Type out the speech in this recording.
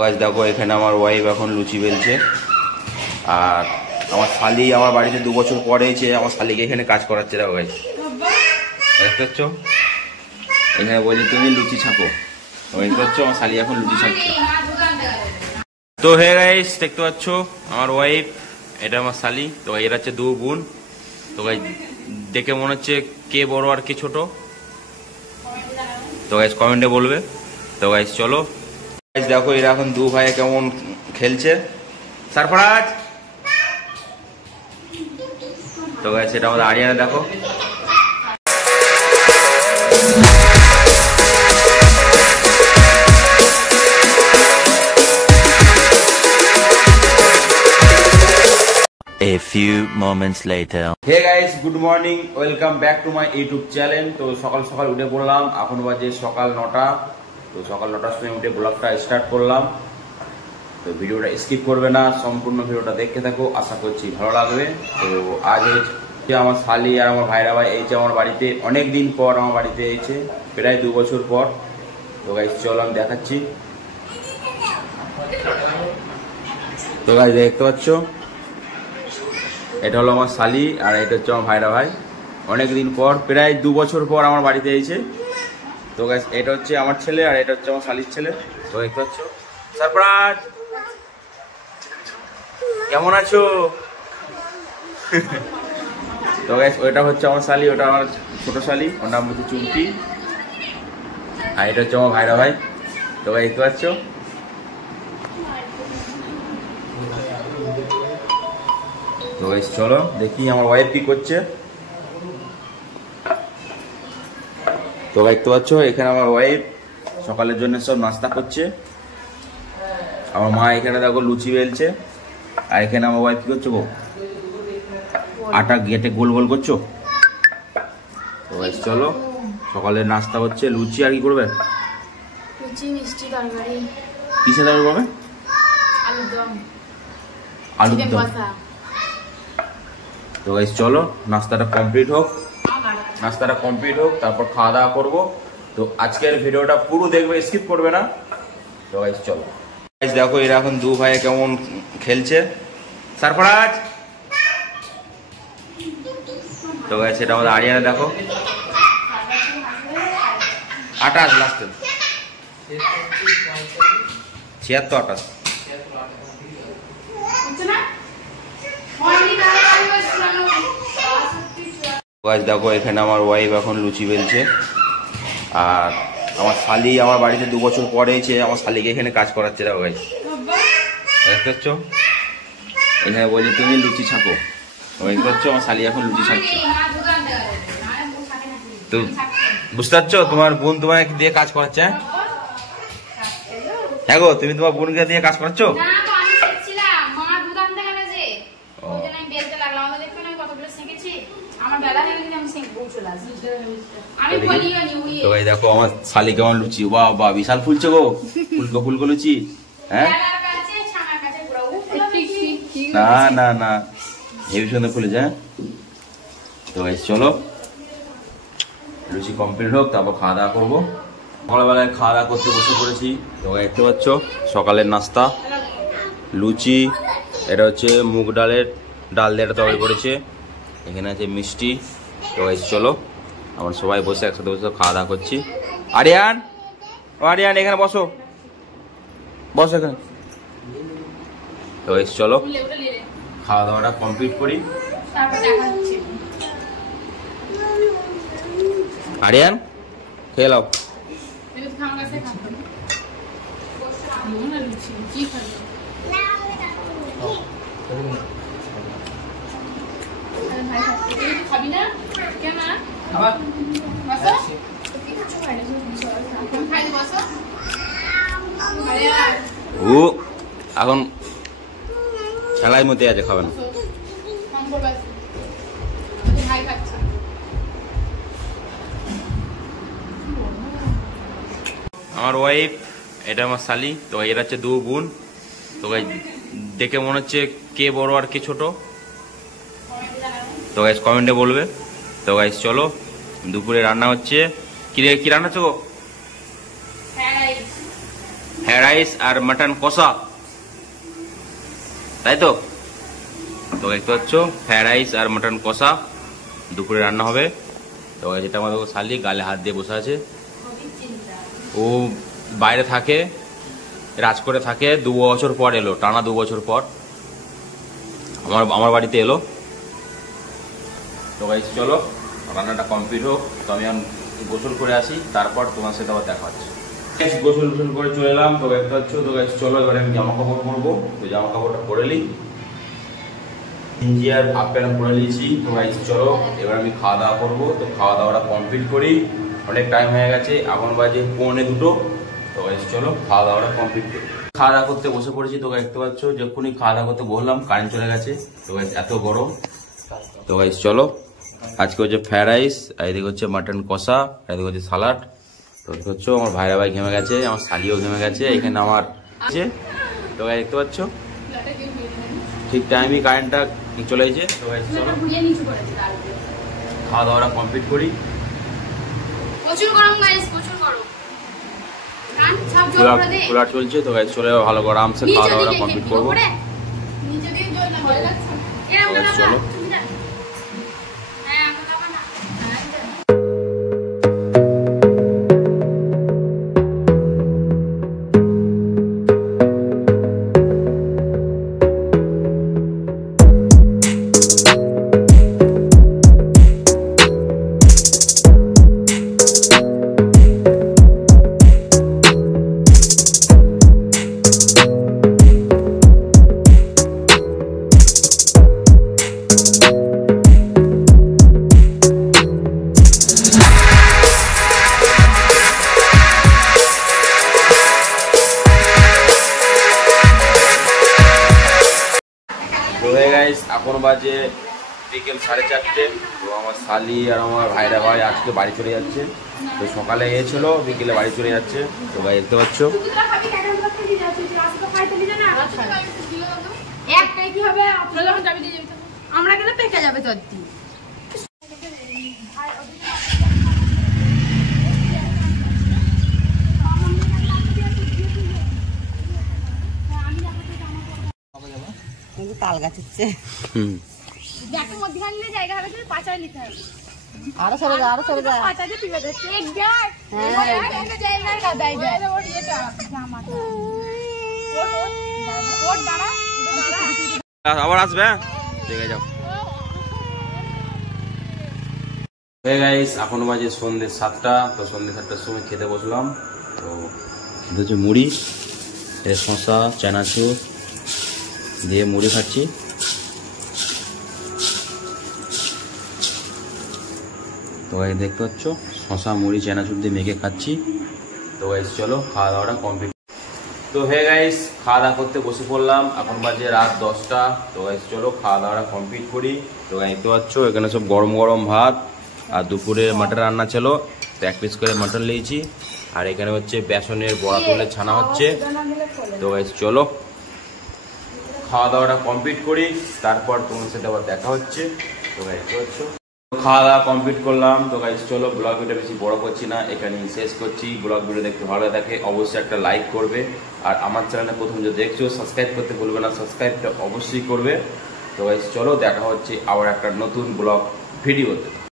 Guys দেখো এখানে আমার ওয়াইফ এখন লুচি বেলছে আর আমার শালি আমার বাড়িতে 2 বছর পরে এসে আমার শালিকে এখানে কাজ করাচ্ছে। দেখো গাইস দেখতে পাচ্ছ এখানে বলছে তুমি লুচি ছাপো, দেখতে পাচ্ছ আমার শালি এখন লুচি ছাপছে। তো হে গাইস দেখতে পাচ্ছ আমার ওয়াইফ, এটা আমার শালি। তো এরা হচ্ছে 2 বোন। তো গাইস দেখে মনে হচ্ছে কে বড় আর কে ছোট, তো গাইস কমেন্টে বলবে। তো গাইস চলো দেখো এরা এখন 2 ভাই কেমন খেলছে সারফরাজ। তো গাইস এটা আমাদের আরিয়ানা দেখো। A few moments later. Hey guys, good morning. Welcome back to my YouTube channel. তো সকাল সকাল উঠে পড়লাম, এখন বাজে সকাল 9টা। তো সকাল 9টার সময় উঠে ব্লগটা স্টার্ট করলাম। তো ভিডিওটা স্কিপ করবে না, সম্পূর্ণ ভিডিওটা দেখতে থাকো, আশা করছি ভালো লাগবে। তো আজ হচ্ছে আমার শালি আর আমার ভাইরা ভাই এই যে আমার বাড়িতে অনেক দিন পর আমার বাড়িতে এসেছে, প্রায় 2 বছর পর। তো গাইস চলো আমি দেখাচ্ছি। তো গাইস দেখতে পাচ্ছ এটা হলো আমার শালি আর এটা হচ্ছে আমার ভাইরা ভাই, অনেকদিন পর প্রায় 2 বছর পর আমার বাড়িতে এসেছে। তো গাইস এটা হচ্ছে আমার ছেলে আর এটা হচ্ছে আমার শালির ছেলে। তো দেখতে পাচ্ছ সারপ্রাইজ, কেমন আছো? তো গাইস ওইটা হচ্ছে আমার শালি, ওটা আমার ছোট শালি, ওর নাম হচ্ছে চুমকি। আর এটা হচ্ছে আমার ভাইরা ভাই। তো গাইস দেখতে পাচ্ছ। তো গাইস চলো দেখি আমার ওয়াইফ কি করছে। তো দেখতে পাচ্ছ এখানে আমার ওয়াইফ সকালের জন্য সব নাস্তা করছে। আমার মা এখানে দেখো লুচি বেলছে আর এখানে আমার ওয়াইফ কি করছো গো, আটা গেটে গোল গোল করছো। তো গাইস চলো সকালের নাস্তা হচ্ছে লুচি আর কি করবে, লুচি মিষ্টি তরকারি। কিসে তরকারি করবে? আলুর দম। আলুর দম। তো গাইস চলো নাস্তাটা কমপ্লিট হোক, তারপর খাওয়া দাওয়া করবো। তো আজকের ভিডিওটা পুরো দেখবে, স্কিপ করবে না। তো গাইস চলো গাইস দেখো এরা এখন 2 ভাই কেমন খেলছে সারফরাজ। তো গাইস এটা আমাদের আরিয়ানা দেখো। 28 লাস্টে 76 28। দেখো এখানে আমার ওয়াইফ এখন লুচি বেলছে আর আমার শালি আমার বাড়িতে 2 বছর পরে এসে আমার শালিকে এখানে কাজ করাচ্ছে। দেখো গাইস দেখতে পাচ্ছ এখানে বলছে তুমি লুচি ছাপো, দেখতে পাচ্ছ আমার শালি এখন লুচি ছাপছে। তো বুঝতে পারছো তোমার বোন তোমাকে দিয়ে কাজ করাচ্ছে। হ্যাঁ গো তুমি তোমার বোনকে দিয়ে কাজ করাচ্ছো। তো ভাই দেখো আমার শালি কেমন লুচি, বাহ বাহ বিশাল ফুলছে গো, ফুলকো লুচি। হ্যাঁ না না না হেভি সুন্দর ফুলেছে। তো ভাই চলো লুচি কমপ্লিট হোক, তারপর খাওয়া দাওয়া করবো। সকালবেলায় খাওয়া দাওয়া করতে বসে পড়েছি। তো দেখতে পাচ্ছ সকালের নাস্তা লুচি, এটা হচ্ছে মুগ ডালের ডাল দিয়ে একটা তরকারি করেছে, এখানে আছে মিষ্টি। তো গাইস চলো আমরা সবাই বসে একসাথে বসে খাওয়া দাওয়া করছি। আরিয়ান ও আরিয়ান এখানে বসো এখানে। তো গাইস চলো খাওয়া দাওয়াটা কমপ্লিট করি। আরিয়ান খেয়ে নাও। ও এখন খেলায় মধ্যে আছে, খাবে না। আমার ওয়াইফ, এটা আমার শালি। তো এরা হচ্ছে 2 বোন। তো দেখে মনে হচ্ছে কে বড় আর কে ছোট, তো গাইস কমেন্টে বলবে। তো গাইস চলো দুপুরে রান্না হচ্ছে। কি রান্না হচ্ছে গো? ফ্রাইড রাইস আর মাটন কষা, তাই তো? তো দেখতে পাচ্ছ ফ্রাইড রাইস আর মাটন কষা দুপুরে রান্না হবে। তো যেটা আমাদের শালি গালে হাত দিয়ে বসে আছে, ও বাইরে থাকে, রাজ করে থাকে, 2 বছর পর এলো, টানা 2 বছর পর আমার বাড়িতে এলো। তো গাইস চলো রান্নাটা কমপ্লিট হোক, তো আমি গোসল করে আসি, তারপর তোমার সাথে আবার দেখা হচ্ছে। গোসল করে চলে এলাম। তো দেখতে পাচ্ছ, তো গাইস চলো এবারে আমি জামা কাপড় পরবো। তো জামা কাপড়টা পরে নিই, গেঞ্জি আর হাফ প্যান্ট পরে নিয়েছি। তো গাইস চলো এবার আমি খাওয়া দাওয়া করবো। তো খাওয়া দাওয়াটা কমপ্লিট করি, অনেক টাইম হয়ে গেছে, এখন বাজে 1:45। তো গাইস চলো খাওয়া দাওয়াটা কমপ্লিট করি। খাওয়া দাওয়া করতে বসে পড়েছি। তো দেখতে পাচ্ছ যখনই খাওয়া দাওয়া করতে বললাম কারেন্ট চলে গেছে। তো গাইস এত গরম। তো গাইস চলো, আজকে হচ্ছে ফ্রাইড রাইস, আর এদিকে হচ্ছে মাটন কষা, আর এদিকে হচ্ছে সালাড। তো হচ্ছে আমার ভাইরা ভাই ঘেমে গেছে, আমার শালিও ঘেমে গেছে, এখানে আমার আছে। তো গাইস দেখতে পাচ্ছ ঠিক টাইমই কারেন্টটা চলে এসেছে। তো গাইস চলো খাওয়া দাওয়াটা কমপ্লিট করি। প্রচুর গরম গাইস, প্রচুর গরম। কান ছাপ জল করে দে। কুলার চলছে। তো গাইস চলে ভালো করে আরামসে খাওয়া দাওয়াটা কমপ্লিট করবো। নিচে দিয়ে জল না ভয় লাগছে। এরকম না চলো। হ্যাঁ আমরা খাবো না। এখন বাজে বিকেল 4:30। তো আমার শালি আর আমার ভাইরা ভাই আজকে বাড়ি চলে যাচ্ছে। তো সকালে এসেছিল, বিকেলে বাড়ি চলে যাচ্ছে। তো ভাই দেখতে পাচ্ছ একটাই কি হবে, আপনারা যখন যাবে দিয়ে যাবে, আমরা গেলে পেকে যাবে তদ্দি। তাল গাছ হচ্ছে, একটা মধ্যখানে নিলে জায়গা হবে, কিন্তু পাঁচায় নিতে হবে। আরো সরে যা, আরো সরে যা। পাঁচা দিয়ে টিপে দিচ্ছে এক ব্যাগ, একটা জায়গায় গাদাই ব্যাগ। ওর এটা জামাটা ওর দাঁড়া আবার আসবে। ঠিক আছে যাও। গাইস এখন বাজে সন্ধ্যে 7টা। তো সন্ধ্যে 7টার সময় খেতে বসলাম। তো এটা হচ্ছে মুড়ি, শসা, চানাচুর দিয়ে মুড়ি খাচ্ছি। তো গাইস দেখতে পাচ্ছ শসা মুড়ি চানাচুর দিয়ে মেখে খাচ্ছি। তো গাইস চলো খাওয়া দাওয়াটা কমপ্লিট। তো হে গাইস খাওয়া দাওয়া করতে বসে পড়লাম, এখন বাজে রাত 10টা। তো গাইস চলো খাওয়া দাওয়াটা কমপ্লিট করি। তো গাইস দেখতে পাচ্ছ এখানে সব গরম গরম ভাত, আর দুপুরে মাটন রান্না ছিল, তো 1 পিস করে মাটন নিয়েছি। আর এখানে হচ্ছে বেসনের বড়া তুলে ছানা হচ্ছে। তো গাইস চলো খাওয়া দাওয়াটা কমপ্লিট করি, তারপর তোমার সাথে আবার দেখা হচ্ছে। তো গাইস খাওয়া দাওয়া কমপ্লিট করলাম। তো গাইস চলো ব্লগ ভিডিও বেশি বড় করছি না, এখানেই শেষ করছি। ব্লগ ভিডিও দেখতে ভালো থাকে অবশ্যই একটা লাইক করবে, আর আমার চ্যানেলে প্রথম যে দেখছো সাবস্ক্রাইব করতে ভুলবে না, সাবস্ক্রাইবটা অবশ্যই করবে। তো গাইস চলো দেখা হচ্ছে আবার একটা নতুন ব্লগ ভিডিওতে।